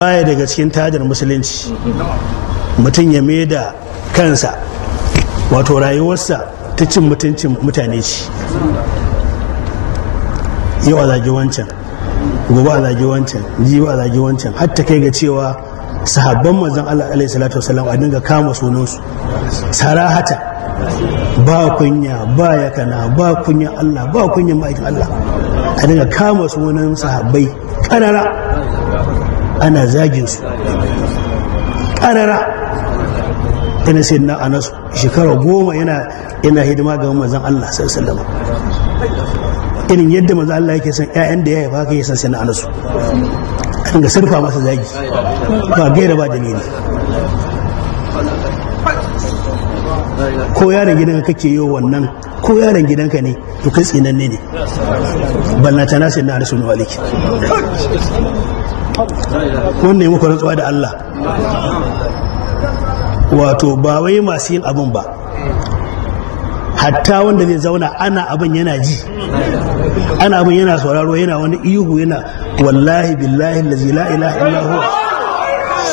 baya daga cikin tajar musulunci mutum ya mai da kansa wato rayuwarsa ta cin mutuncin mutane ce. Yau a zagi wancan, gobe a zagi wancan, jibi a zagi wancan, har ta kai ga cewa sahabban manzon Allah alaihi salatu wasallam a dinga kama sunansu sarahata, ba kunya, ba yakana, ba kunya Allah, ba kunya ma'aikin Allah, a dinga kama sunan sahabbai karara ana zagin su karara. Ina sai na Anas shekara 10 yana hidima ga manzon Allah sallallahu alaihi wasallam, irin yadda manzon Allah yake son ƴaƴan da ya haifa ka san sai na Anas, a dinga sarfa masa zagi ba gaira ba dalili. Ko yaron gidanka kake yi wannan, ko yaron gidanka ne to kai tsinanne ne, ballanta na sai na Anas ibn Malik. Wannan yi muku rantsuwa da Allah, wato ba wai masu yin abin ba, hatta wanda zai zauna ana abin yana ji, ana abin yana sauraro, yana wani ihu, yana wallahi billahi allazi la ilaha illa huwa,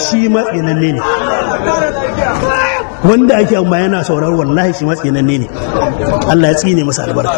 shi matsinanne ne. Wanda ake amma yana sauraro wallahi shi matsinanne ne. Allah ya tsine masa albarka.